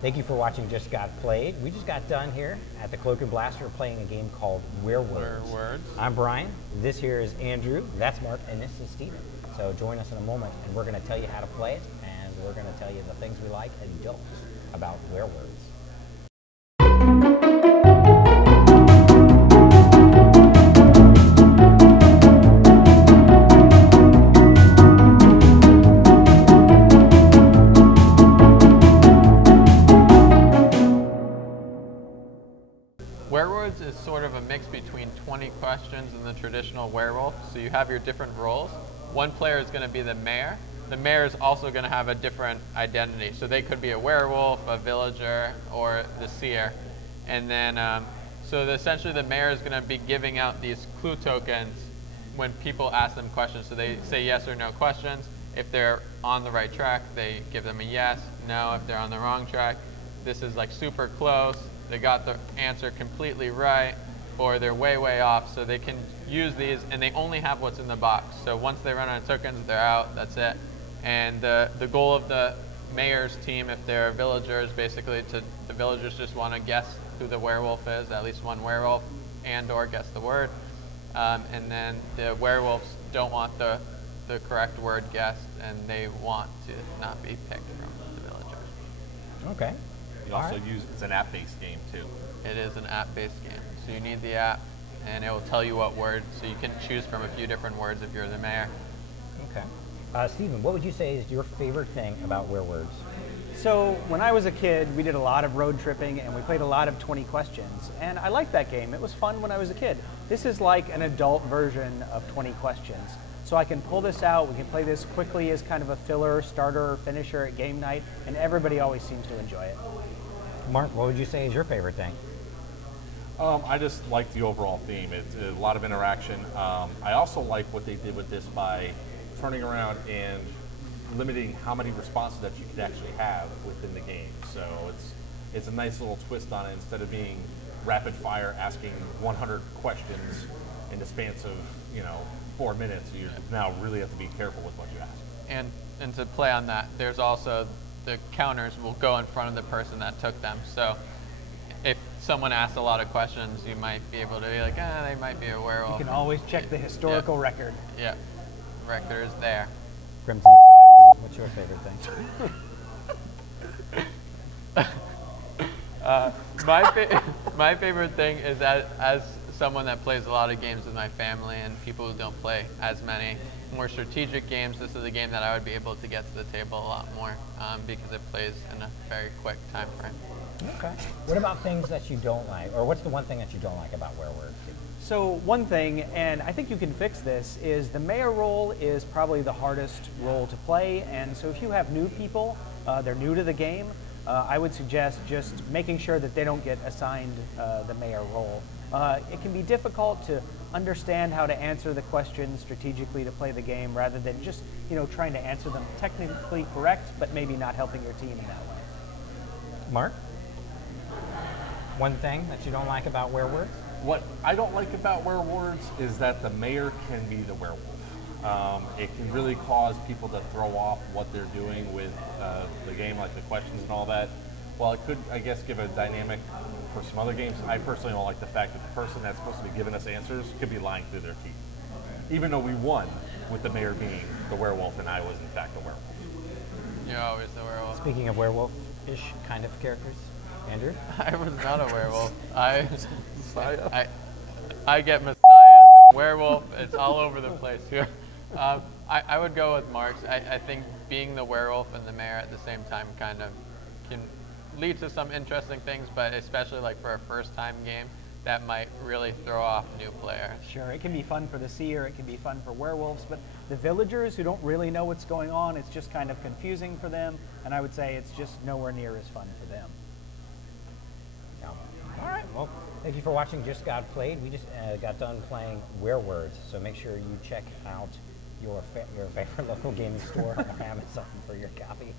Thank you for watching Just Got Played. We just got done here at the Cloak and Blaster playing a game called Werewords. I'm Brian, this here is Andrew, that's Mark, and this is Steven. So join us in a moment and we're going to tell you how to play it, and we're going to tell you the things we like and don't about Werewords. Werewords is sort of a mix between 20 questions and the traditional werewolf. So you have your different roles. One player is going to be the mayor. The mayor is also going to have a different identity. So they could be a werewolf, a villager, or the seer. And then, essentially the mayor is going to be giving out these clue tokens when people ask them questions. So they say yes or no questions. If they're on the right track, they give them a yes, no. If they're on the wrong track, this is like super close. They got the answer completely right, or they're way, way off. So they can use these, and they only have what's in the box. So once they run out of tokens, they're out, that's it. And the goal of the mayor's team, if they're a villager, is basically the villagers just want to guess who the werewolf is, at least one werewolf, and or guess the word. And then the werewolves don't want the correct word guessed, and they want to not be picked from the villagers. Okay. You also use, it's an app-based game too. It is an app-based game. So you need the app, and it will tell you what word, so you can choose from a few different words if you're the mayor. Okay. Steven, what would you say is your favorite thing about Werewords? So when I was a kid, we did a lot of road tripping and we played a lot of 20 questions. And I liked that game. It was fun when I was a kid. This is like an adult version of 20 questions. So I can pull this out, we can play this quickly as kind of a filler, starter, or finisher at game night, and everybody always seems to enjoy it. Mark, what would you say is your favorite thing? I just like the overall theme. It's a lot of interaction. I also like what they did with this by turning around and limiting how many responses that you could actually have within the game. So it's a nice little twist on it. Instead of being rapid fire, asking 100 questions in the span of 4 minutes, you now really have to be careful with what you ask. And to play on that, there's also the counters will go in front of the person that took them. So if someone asks a lot of questions, you might be able to be like, they might be a werewolf. You can always check the historical record. Yeah, record is there. Crimson Scythe, what's your favorite thing? My favorite thing is that as someone that plays a lot of games with my family and people who don't play as many more strategic games, this is a game that I would be able to get to the table a lot more because it plays in a very quick time frame. Okay. What about things that you don't like, or what's the one thing that you don't like about Werewords? So one thing, and I think you can fix this, is the mayor role is probably the hardest role to play, and so if you have new people, they're new to the game, I would suggest just making sure that they don't get assigned the mayor role. It can be difficult to understand how to answer the questions strategically to play the game rather than just trying to answer them technically correct, but maybe not helping your team in that way. Mark? One thing that you don't like about Werewords? What I don't like about Werewords is that the mayor can be the werewolf. It can really cause people to throw off what they're doing with the game, like the questions and all that. While it could, I guess, give a dynamic for some other games, I personally don't like the fact that the person that's supposed to be giving us answers could be lying through their teeth. Even though we won with the mayor being the werewolf and I was in fact the werewolf. You're always the werewolf. Speaking of werewolf-ish kind of characters, Andrew? I was not a werewolf. I get Messiah and werewolf. It's all over the place here. I would go with Mark's. I think being the werewolf and the mayor at the same time kind of can lead to some interesting things, but especially like for a first-time game, that might really throw off new players. Sure, it can be fun for the seer, it can be fun for werewolves, but the villagers who don't really know what's going on, it's just kind of confusing for them, and I would say it's just nowhere near as fun for them. All right, well, thank you for watching Just Got Played. We just got done playing Werewords, so make sure you check out your favorite local gaming store or Amazon for your copy.